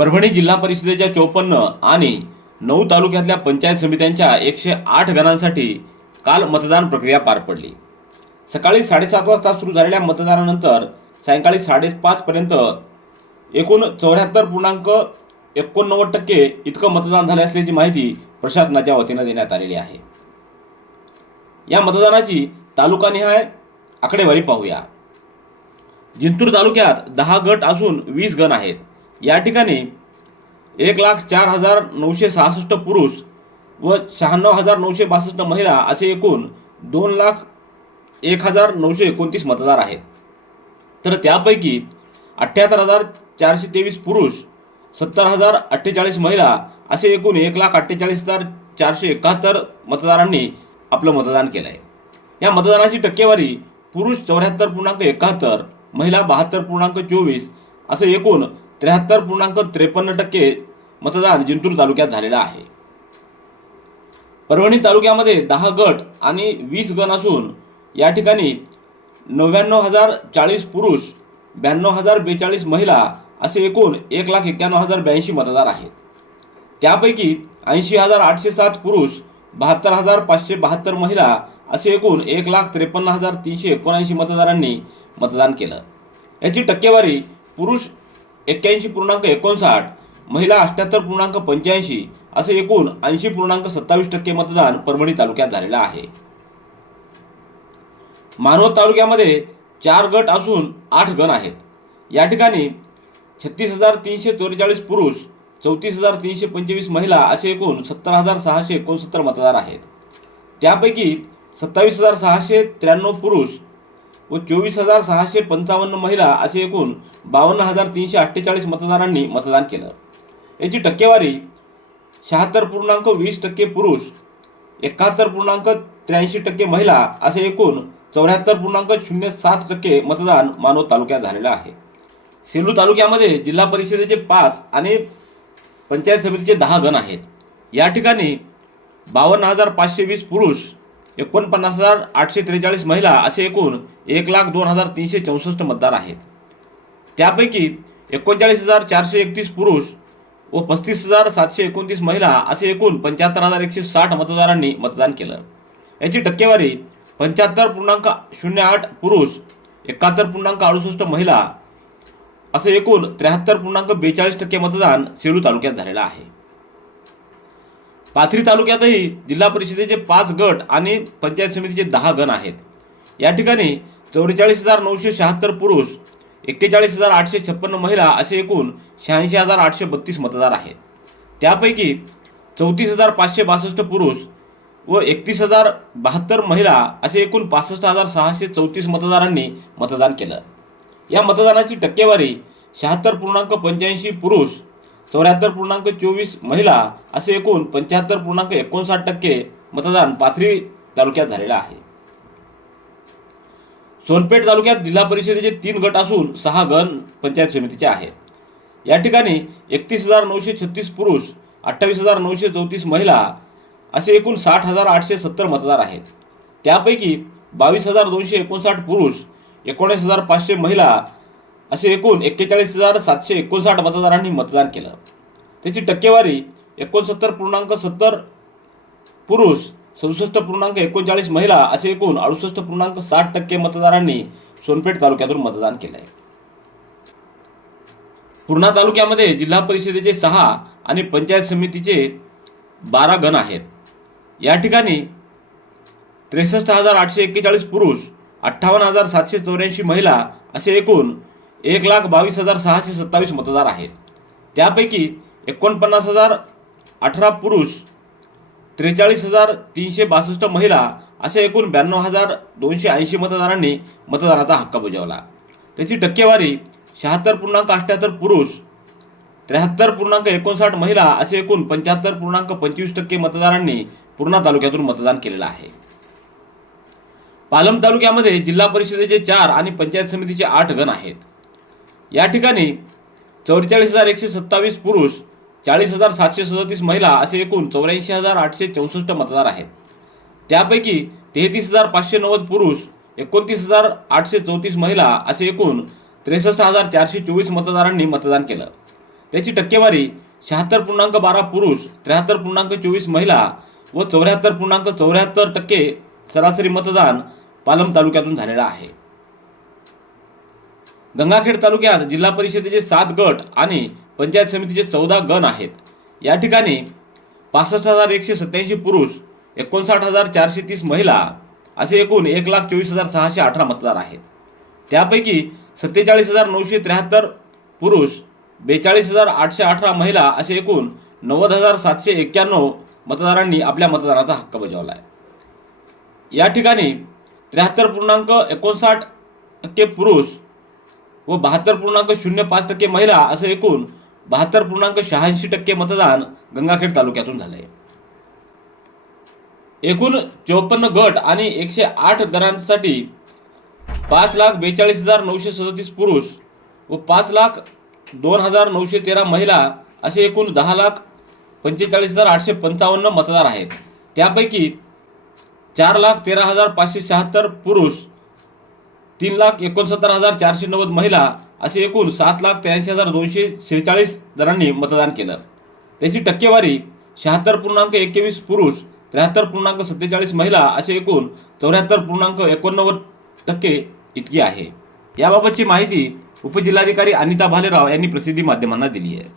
परभणी जिल्हा परिषदेच्या चौपन्न आणि नऊ तालुक्यातल्या पंचायत समित्यांच्या एकशे आठ गणांसाठी काल मतदान प्रक्रिया पार पडली. सकाळी साडेसात वाजता सुरू झालेल्या मतदानानंतर सायंकाळी साडेपाचपर्यंत एकूण चौऱ्याहत्तर पूर्णांक एकोणनव्वद टक्के इतकं मतदान झाले असल्याची माहिती प्रशासनाच्या वतीनं देण्यात आलेली आहे. या मतदानाची तालुकानिहाय आकडेवारी पाहूया. जिंतूर तालुक्यात दहा गट असून वीस गण आहेत. या ठिकाणी एक लाख चार हजार नऊशे सहासष्ट पुरुष व शहाण्णव हजार नऊशे बासष्ट महिला असे एकूण दोन लाख एक हजार नऊशे एकोणतीस मतदार आहेत. तर त्यापैकी अठ्ठ्याहत्तर हजार चारशे तेवीस पुरुष सत्तर हजार अठ्ठेचाळीस महिला असे एकूण एक लाख अठ्ठेचाळीस हजार चारशे एकाहत्तर मतदारांनी आपलं मतदान केलं आहे या मतदानाची टक्केवारी पुरुष चौऱ्याहत्तर पूर्णांक एकाहत्तर महिला बहात्तर पूर्णांक चोवीस असं एकूण त्र्याहत्तर पूर्णांक त्रेपन्न टक्के मतदान जिंतूर तालुक्यात झालेलं आहे. परभणी तालुक्यामध्ये दहा गट आणि वीस गण असून या ठिकाणी नव्याण्णव हजार चाळीस पुरुष ब्याण्णव हजार बेचाळीस महिला असे एकूण एक लाख एक्क्याण्णव हजार ब्याऐंशी मतदार आहेत. त्यापैकी ऐंशी हजार आठशे सात पुरुष बहात्तर हजार पाचशे बहात्तर महिला असे एकूण एक लाख त्रेपन्न हजार तीनशे एकोणऐंशी मतदारांनी मतदान केलं. याची टक्केवारी पुरुष एक्क्याऐंशी पूर्णांक एकोणसाठ महिला अठ्ठ्याहत्तर पूर्णांक पंच्याऐंशी असे एकूण ऐंशी पूर्णांक सत्तावीस टक्के मतदान परभणी तालुक्यात झालेलं आहे. मानवत तालुक्यामध्ये चार गट असून आठ गण आहेत. या ठिकाणी छत्तीस हजार तीनशे चौवेचाळीस पुरुष चौतीस हजार तीनशे पंचवीस महिला असे एकूण सत्तर हजार सहाशे एकोणसत्तर मतदार आहेत. त्यापैकी सत्तावीस हजार सहाशे त्र्याण्णव पुरुष व चोवीस हजार सहाशे पंचावन्न महिला असे एकूण बावन्न हजार तीनशे अठ्ठेचाळीस मतदारांनी मतदान केलं. याची टक्केवारी शहात्तर पूर्णांक वीस टक्के पुरुष एकाहत्तर पूर्णांक त्र्याऐंशी टक्के महिला असे एकूण चौऱ्याहत्तर पूर्णांक शून्य सात टक्के मतदान मानव तालुक्यात झालेलं आहे. सेलू तालुक्यामध्ये जिल्हा परिषदेचे पाच आणि पंचायत समितीचे दहा गण आहेत. या ठिकाणी बावन्न हजार पाचशे वीस पुरुष एकोणपन्नास हजार आठशे त्रेचाळीस महिला असे एकूण एक लाख दोन हजार तीनशे चौसष्ट मतदार आहेत. त्यापैकी एकोणचाळीस हजार चारशे एकतीस पुरुष व पस्तीस हजार सातशे एकोणतीस महिला असे एकूण पंच्याहत्तर हजार एकशे साठ मतदारांनी मतदान केलं. याची टक्केवारी पंच्याहत्तर पूर्णांक शून्य आठ पुरुष एकाहत्तर पूर्णांक अडुसष्ट महिला असे एकूण त्र्याहत्तर पूर्णांक बेचाळीस टक्के मतदान सेलू तालुक्यात झालेलं आहे. पाथरी तालुक्यातही जिल्हा परिषदेचे पाच गट आणि पंचायत समितीचे दहा गण आहेत. या ठिकाणी चौवेचाळीस हजार नऊशे शहात्तर पुरुष एक्केचाळीस हजार आठशे छप्पन्न महिला असे एकूण शहाऐंशी हजार आठशे बत्तीस मतदार आहेत. त्यापैकी चौतीस हजार पाचशे बासष्ट पुरुष व एकतीस हजार बहात्तर महिला असे एकूण पासष्ट हजार सहाशे चौतीस मतदारांनी मतदान केलं. या मतदानाची टक्केवारी शहात्तर पूर्णांक पंच्याऐंशी पुरुष चौऱ्याहत्तर पूर्णांक चोवीस महिला असे एकूण पंच्याहत्तर पूर्णांक एकोणसाठ टक्के मतदान पाथरी तालुक्यात झालेलं आहे. सोनपेठ तालुक्यात जिल्हा परिषदेचे तीन गट असून सहा गण पंचायत समितीचे आहेत. या ठिकाणी एकतीस हजार नऊशे छत्तीस पुरुष अठ्ठावीस हजार नऊशे चौतीस महिला असे एकूण साठ हजार आठशे सत्तर मतदार आहेत. त्यापैकी बावीस हजार दोनशे एकोणसाठ पुरुष एकोणीस हजार पाचशे महिला असे एकूण एक्केचाळीस हजार सातशे एकोणसाठ मतदारांनी मतदान केलं. त्याची टक्केवारी एकोणसत्तर पूर्णांक सत्तर पुरुष सदुसष्ट पूर्णांक एकोणचाळीस महिला असे एकूण अडुसष्ट पूर्णांक साठ टक्के मतदारांनी सोनपेठ तालुक्यातून मतदान केलं आहे पूर्णा तालुक्यामध्ये जिल्हा परिषदेचे सहा आणि पंचायत समितीचे बारा गण आहेत. या ठिकाणी त्रेसष्ट हजार आठशे एक्केचाळीस पुरुष अठ्ठावन्न हजार सातशे चौऱ्याऐंशी महिला असे एकूण एक लाख बावीस हजार सहाशे सत्तावीस मतदार आहेत. त्यापैकी एकोणपन्नास हजार अठरा पुरुष त्रेचाळीस हजार तीनशे बासष्ट महिला असे एकूण ब्याण्णव हजार दोनशे ऐंशी मतदारांनी मतदानाचा हक्क बजावला. त्याची टक्केवारी शहात्तर पूर्णांक अठ्ठ्याहत्तर पुरुष त्र्याहत्तर पूर्णांक एकोणसाठ महिला असे एकूण पंच्याहत्तर पूर्णांक पंचवीस टक्के मतदारांनी पूर्णा तालुक्यातून मतदान केलेलं आहे. पालम तालुक्यामध्ये जिल्हा परिषदेचे चार आणि पंचायत समितीचे आठ गण आहेत. या ठिकाणी चौवेचाळीस हजार एकशे सत्तावीस पुरुष चाळीस हजार सातशे सदतीस महिला असे एकूण चौऱ्याऐंशी हजार आठशे चौसष्ट मतदार आहेत. त्यापैकी तेहतीस हजार पाचशे नव्वद पुरुष एकोणतीस हजार आठशे चौतीस महिला असे एकूण त्रेसष्ट हजार चारशे चोवीस मतदारांनी मतदान केलं. त्याची टक्केवारी शहात्तर पूर्णांक बारा पुरुष त्र्याहत्तर पूर्णांक चोवीस महिला व चौऱ्याहत्तर पूर्णांक चौऱ्याहत्तर टक्के सरासरी मतदान पालम तालुक्यातून झालेलं आहे. गंगाखेड तालुक्यात जिल्हा परिषदेचे सात गट आणि पंचायत समितीचे चौदा गण आहेत. या ठिकाणी पासष्ट हजार एकशे सत्याऐंशी पुरुष एकोणसाठ हजार चारशे तीस महिला असे एकूण एक लाख चोवीस हजार सहाशे अठरा मतदार आहेत. त्यापैकी सत्तेचाळीस हजार नऊशे त्र्याहत्तर पुरुष बेचाळीस हजार आठशे अठरा महिला असे एकूण नव्वद हजार सातशे एक्क्याण्णव मतदारांनी आपल्या मतदानाचा हक्क बजावला आहे. या ठिकाणी त्र्याहत्तर पूर्णांक एकोणसाठ टक्के पुरुष व बहात्तर पूर्णांक शून्य पाच टक्के महिला असं एकूण बहात्तर पूर्णांक शहाऐंशी टक्के मतदान गंगाखेड तालुक्यातून झालंय. एकूण चौपन्न गट आणि एकशे आठ गणांसाठी पाच लाख बेचाळीस हजार नऊशे सदतीस पुरुष व पाच लाख दोन हजार नऊशे तेरा महिला असे एकूण दहा लाख पंचेचाळीस हजार आठशे पंचावन्न मतदार आहेत. त्यापैकी चार लाख तेरा हजार पाचशे शहात्तर पुरुष तीन लाख एकोणसत्तर हजार चारशे नव्वद महिला असे एकूण सात लाख त्र्याऐंशी हजार दोनशे शेहेचाळीस जणांनी मतदान केलं. त्याची टक्केवारी शहात्तर पूर्णांक एकवीस पुरुष त्र्याहत्तर पूर्णांक सत्तेचाळीस महिला असे एकूण चौऱ्याहत्तर पूर्णांक एकोणनव्वद टक्के इतकी आहे. याबाबतची माहिती उपजिल्हाधिकारी अनिता भालेराव यांनी प्रसिद्धी माध्यमांना दिली आहे.